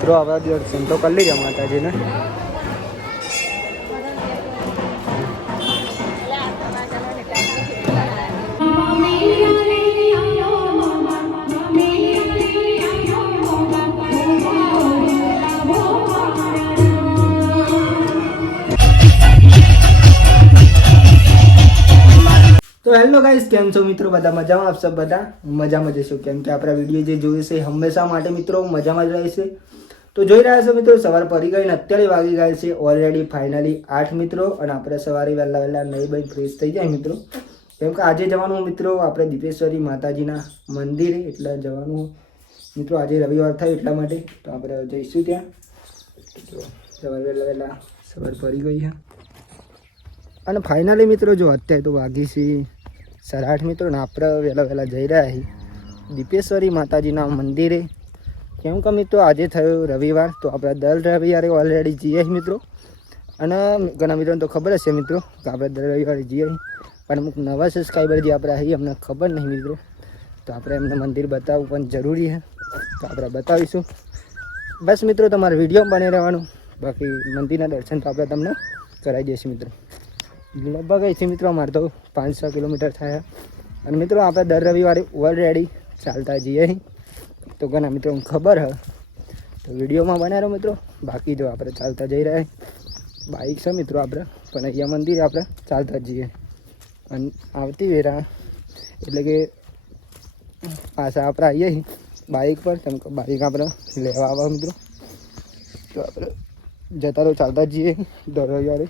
મિત્રો આપણા દર્શન તો કરી લીધા માતાજીને. તો હેલો ગાઈસ, કેમ છો મિત્રો? બધા મજામાં? આપ સબ બધા મજામાં જઈશું કેમ કે આપણા વીડિયો જે જોઈએ છે હંમેશા માટે મિત્રો મજામાં જ રહેશે તો જોઈ રહ્યા છો મિત્રો, સવાર પડી ગઈ ને અત્યારે વાગી ગયા છે ઓલરેડી ફાઇનલી આઠ મિત્રો અને આપણે સવારે વહેલા વહેલા નહીં ભાઈ ફ્રેશ થઈ જાય મિત્રો. કેમ કે આજે જવાનું મિત્રો આપણે દીપેશ્વરી માતાજીના મંદિરે, એટલે જવાનું મિત્રો આજે રવિવાર થાય એટલા માટે. તો આપણે જઈશું ત્યાં. સવાર વહેલા વહેલા સવાર પડી ગઈ છે. અને ફાઇનલી મિત્રો જો અત્યારે તો વાગી છે સાડા આઠ મિત્રો ને આપણે વહેલા વહેલા જઈ રહ્યા છીએ દીપેશ્વરી માતાજીના મંદિરે. કેમ કે મિત્રો, આજે થયો રવિવાર, તો આપણે દર રવિવારે ઓલરેડી જઈએ મિત્રો. અને ઘણા મિત્રોને તો ખબર છે મિત્રો, કે આપણે દર રવિવારે જઈએ પણ અમુક નવા સબસ્ક્રાઈબર જે આપણે અહીં અમને ખબર નહીં મિત્રો. તો આપણે એમને મંદિર બતાવવું પણ જરૂરી છે. તો આપણે બતાવીશું. બસ મિત્રો, તમારે વીડિયો બની રહેવાનું. બાકી મંદિરના દર્શન તો આપણે તમને કરાવી દઈશું મિત્રો. લગભગ અહીંથી મિત્રો, અમારે તો પાંચ છ કિલોમીટર થયા. અને મિત્રો, આપણે દર રવિવારે ઓલરેડી ચાલતા જઈએ. તો ઘણા મિત્રો ખબર હ. તો વિડીયોમાં બનાવ્યો મિત્રો. બાકી જો આપણે ચાલતા જઈ રહ્યા બાઇક છે મિત્રો આપણે. પણ અહીંયા મંદિરે આપણે ચાલતા જઈએ. અને આવતી વેરા. એટલે કે પાછા આપણે આવીએ બાઇક પર. કેમ કે બાઇક આપણે લેવા આવવા મિત્રો. તો આપણે જતા તો ચાલતા જઈએ. દર રવિવારે.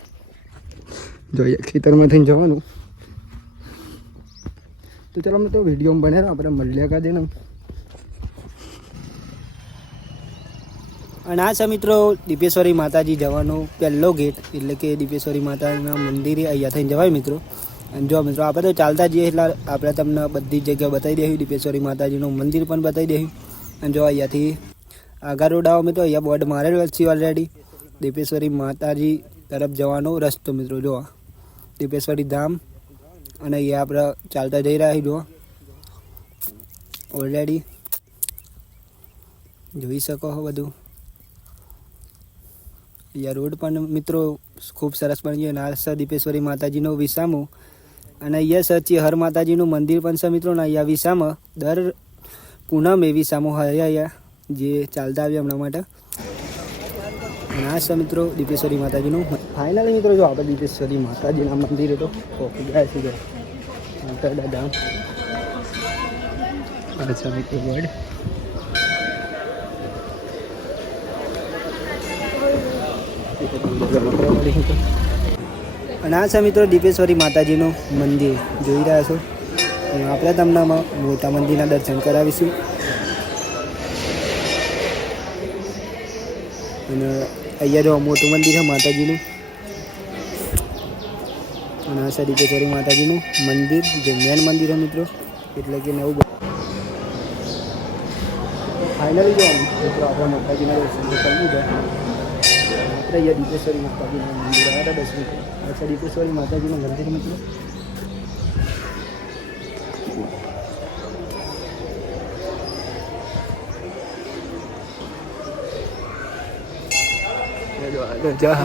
જોઈએ ખેતરમાં થઈને જવાનું. તો ચાલો અમે તો વીડિયો બને આપણે મળ્યા કા અને આ છે મિત્રો દીપેશ્વરી માતાજી જવાનો પહેલો ગેટ, એટલે કે દીપેશ્વરી માતાના મંદિરે અહીંયા થઈને જવાય મિત્રો. અને જો મિત્રો આપણે તો ચાલતા જઈએ એટલે આપણે તમને બધી જગ્યા બતાવી દઈશું દીપેશ્વરી માતાજીનું મંદિર પણ બતાવી દઈશું અને જો અહીંયાથી આગળ રોડ આવો મિત્રો, અહીંયા બોર્ડ મારેલો છે ઓલરેડી દીપેશ્વરી માતાજી તરફ જવાનો રસ્તો મિત્રો, જો દીપેશ્વરી ધામ. અને અહીંયા આપણે ચાલતા જઈ રહ્યા છીએ, જો ઓલરેડી જોઈ શકો બધું. અહીંયા રોડ પણ મિત્રો ખૂબ સરસ બની ગયો. નારસ દીપેશ્વરી માતાજીનો વિસામો. અને અહીંયા સચી હર માતાજીનું મંદિર પણ છે મિત્રો ને અહીંયા વિસામાં. દર પૂનમે વિસામો હોય અહીંયા જે ચાલતા આવ્યા હમણાં માટે. ના છે મિત્રો દીપેશ્વરી માતાજીનું ફાઇનલી મિત્રો, જો આપણે દીપેશ્વરી માતાજીના મંદિરે તો ગયા છે માતા અચ્છા, મિત્રો વર્ડ અને આ છે મિત્રો દીપેશ્વરી માતાજીનું મંદિર. જોઈ રહ્યા છો? આપણે તમને મોટા મંદિરના દર્શન કરાવીશું. અને અહીંયા જો મોટું મંદિર છે માતાજીનું. અને આ છે દીપેશ્વરી માતાજીનું મંદિર, જે મેન મંદિર છે મિત્રો. એટલે કે નવું ફાઇનલી જો મિત્રો, આપણે માતાજીના દર્શન કરી લીધા. અહીંયા દીપેશ્વરી માતાજીના મંદિર આવ્યા હતા દર્શન કરવા. આ છે દીપેશ્વરી માતાજીનું મંદિર મિત્રો?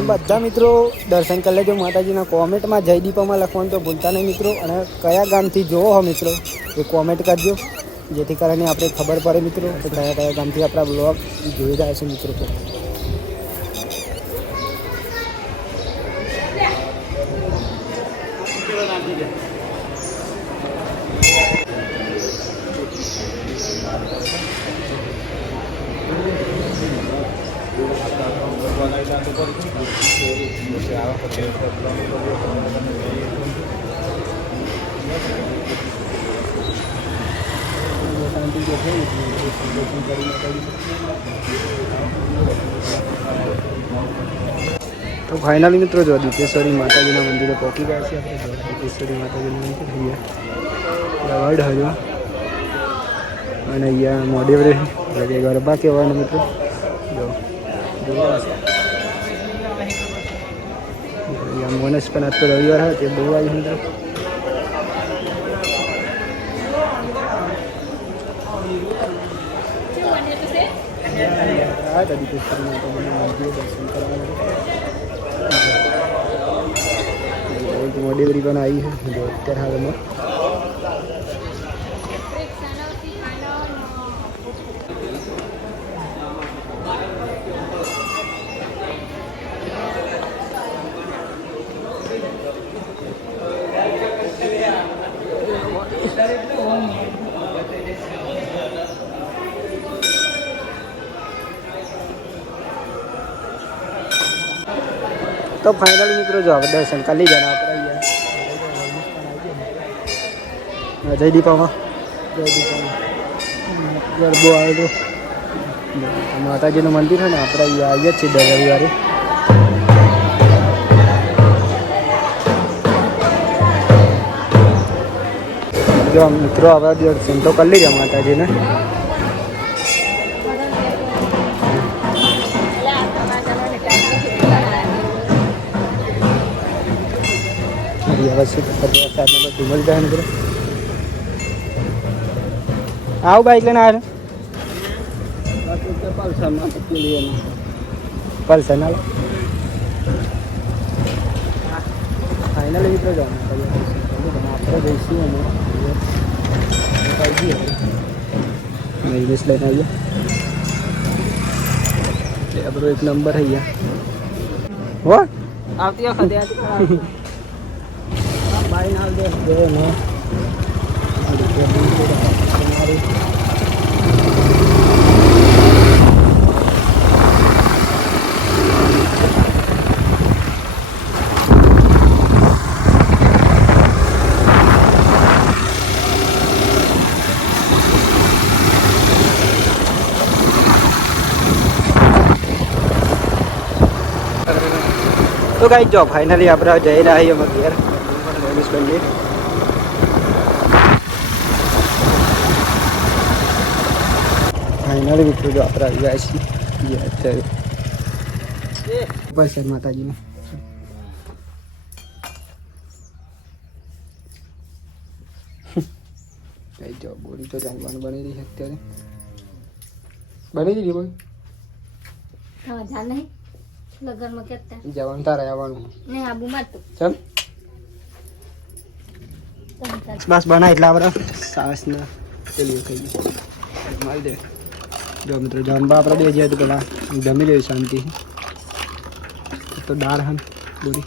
બધા મિત્રો દર્શન કરી લેજો માતાજીના કોમેન્ટમાં. જયદીપમાં લખવાનું તો ભૂલતા નહીં મિત્રો. અને કયા ગામથી જોવો હો મિત્રો, એ કોમેન્ટ કરજો. જેથી કરીને આપણે ખબર પડે મિત્રો કે કયા કયા ગામથી આપણા બ્લોગ જોઈ રહ્યા છે મિત્રો તો તો ફાઇનલી મિત્રો જો દીપેશ્વરી માતાજીના મંદિરે પહોંચી ગયા છે આપણે. દીપેશ્વરી માતાજીનું મંદિર અહીંયા વર્ડ હજુ અને અહીંયા મોડેવરે વડે એટલે ગરબા કહેવાના મિત્રો. જો. અહીંયા મોનસ પણ આજ તો રવિવાર હોય તે બહુ આવી મિત્રો. હતા દીપેશ્વરી માતાજીના મંદિરે દર્શન માટે એક મોડેવરી પણ આવી છે. જો અત્યારે તો ફાઇનલ મિત્રો જો આપણે દર્શન કરી ને આપણે જય દીપામાં. જય દીપામાં. ગરબો આવ્યો. હતો માતાજીનું મંદિર છે ને આપણે અહીંયા આવીએ જ છીએ દર રવિવારે. જો મિત્રો આપણા દર્શન તો કરી લીધા માતાજીને. વ્યવસ્થિત વરસાદને બધું મળી જાય મિત્રો. આવું બાઈક લઈને આવ્યા પલ્સર ના ફાઇનલી મિત્રો જવાનું આપણે જઈશું અમે ઇંગ્લિશ લઈને આવીએ એટલે આપણો એક નંબર અહીંયા હો આવતી વખતે આજે ખરાબ. બાઈ નાલ દે દે તો કઈ જો ફાઇનલી આપણે જઈ રહ્યા છીએ અમે ઘેર. રમેશ ફાઇનલી મિત્રો જો આપણે આવી ગયા છીએ. અત્યારે. બસ માતાજીને. કઈ જો બોરી તો ચાલવાનું બની રહી છે અત્યારે. બની દીધી બોલ હા જા નહીં. લગનમાં કેતા જવાનું તારે આવવાનું. ને આબુ માતું ચાલ. બસ બના એટલે આપણે સાસના. પેલી થઈ ગયું મારી દે. જો મિત્રો, જમવા આપણે બે જઈએ તો પેલા જમી લઈએ શાંતિ તો દાળ હન બોરી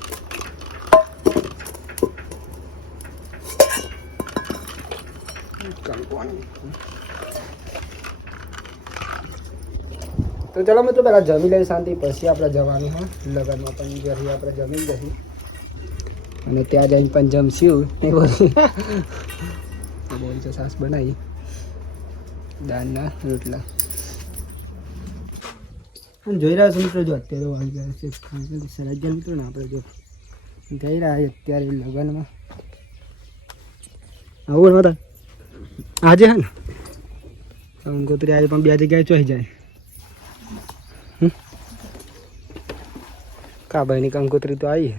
તો ચલો મિત્રો, પેલા જમી લઈએ શાંતિ, પછી આપણે જવાનું હા. લગ્નમાં પણ ઘરે આપણે જમી જઈએ અને ત્યાં જઈને પણ જમશું. એ બોલું બોલ તો સાસ બનાવી? દાળના રોટલા. અને જોઈ રહ્યા છો મિત્રો, જો અત્યારે વાગી ગયા છે. ફાઇનલી સરાજ્યા મિત્રો ને આપણે જો જઈ રહ્યા છે અત્યારે લગ્નમાં. આવું માતા આજે હે ને? કંકોત્રી આજે પણ બે જગ્યાએ ચોઈ જાય. હમ? કાબાઈની કંકોત્રી તો આવી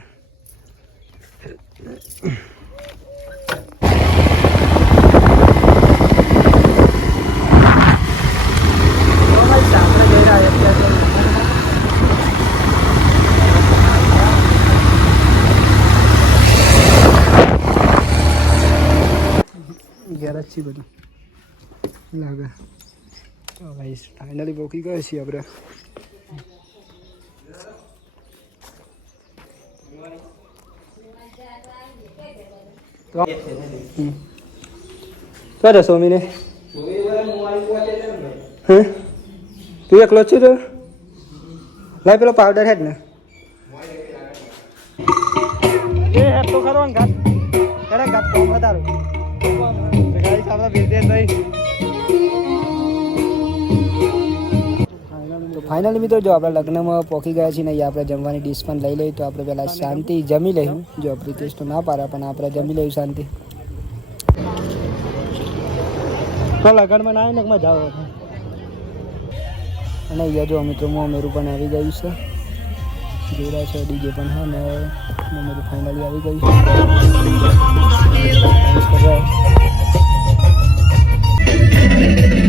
છે ગેરેજ છે બધું લાગે તો ભાઈ ફાઇનલી પહોંચી ગયા છીએ આપણે તો હમ. ક્યાં જશો અમીને હે તું એકલો જ છું તો લાય પેલો પાવડર હેડ ને એ હેડ તો ખરો ને ઘાટ ખરે ઘાટ તો વધારો ભેજ દે તો ફાઇનલી મિત્રો જો આપણે લગ્નમાં પોકી ગયા છીએ નહીં આપણે જમવાની ડીશ પણ લઈ લઈએ, તો આપણે પહેલાં શાંતિ જમી લઈશું જો પ્રિતેશ તો ના પાડે, પણ આપણે જમી લઈશું શાંતિ. તો લગ્નમાં ના આવીને મજા આવે અને અહીંયા જો મિત્રો મોમેરું પણ આવી ગયું છે. જોઈ છે ડીજે પણ, હા, ને મોમેરું ફાઇનલી આવી ગયું છે. Thank you.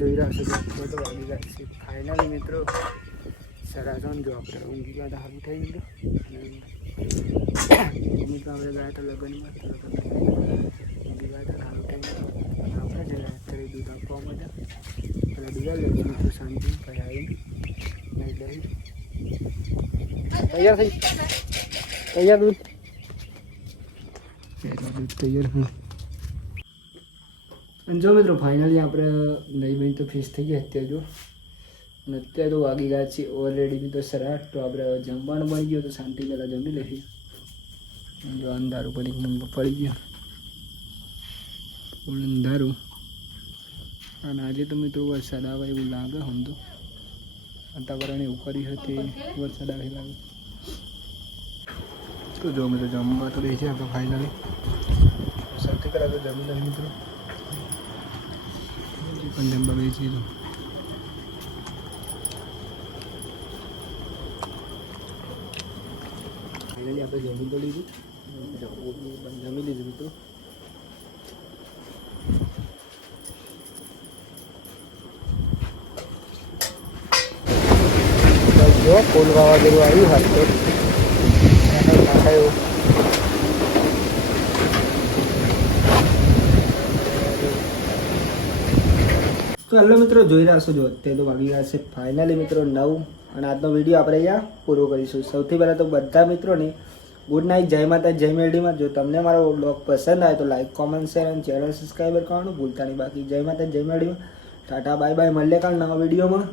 જોઈ રહ્યા છો આપણે તો વાગી ગયા છે. ફાઇનલી મિત્રો સરાસન જો આપણે ઊંઘી ગયા હતા સારું થઈ ગયું. મિત્રો, આપણે ગયા હતા લગ્નમાં. તો ઊંઘી ગયા હતા સારું થઈ ગયું. આપણે જે અત્યારે દૂધ આપવા માટે એટલે દૂધ લઈ મિત્રો, શાંતિ. પછી નહીં લઈ તૈયાર થઈ? તૈયાર દૂધ? તૈયાર હું અને જો મિત્રો ફાઇનલી આપણે નહીં બની તો ફિશ થઈ ગયા અત્યારે જો. અને અત્યારે તો વાગી ગયા છે ઓલરેડી બી તો સરાટ. તો આપણે જમવાનું બની ગયું તો શાંતિ પહેલાં જમી લઈશું જો અંધારું પણ એકદમ પડી ગયો. અંધારું. અને આજે તો મિત્રો વરસાદ આવે એવું લાગે હમ તો વાતાવરણ એવું કર્યું હતી વરસાદ આવે લાગે. તો જો મિત્રો, જમવા તો રહી છે આપણે ફાઇનલી સૌથી પહેલાં તો જમી લઈએ મિત્રો. હજી પણ જમવા બેસી તો ફાઇનલી આપણે જમી તો લીધું જમવું પણ જમી લીધું મિત્રો જો ફૂલ વાવાઝોડું આવ્યું હાલ તો એને નાખાયું તો હેલો મિત્રો, જોઈ રહ્યા છો જો અત્યારે તો વાગી ગયા છે ફાઇનલી મિત્રો નવ. અને આજનો વીડિયો આપણે અહીંયા પૂરો કરીશું. સૌથી પહેલાં તો બધા મિત્રોને ગુડ નાઇટ જય માતા, જય મેળીમાં જો તમને મારો બ્લોગ પસંદ આવે તો લાઈક કોમેન્ટ શેર અને ચેનલ સબસ્ક્રાઈબર કરવાનું ભૂલતા નહીં. બાકી જય માતા, જય મેળીમાં ટાટા બાય બાય મળીએ કાલ નવા વિડીયોમાં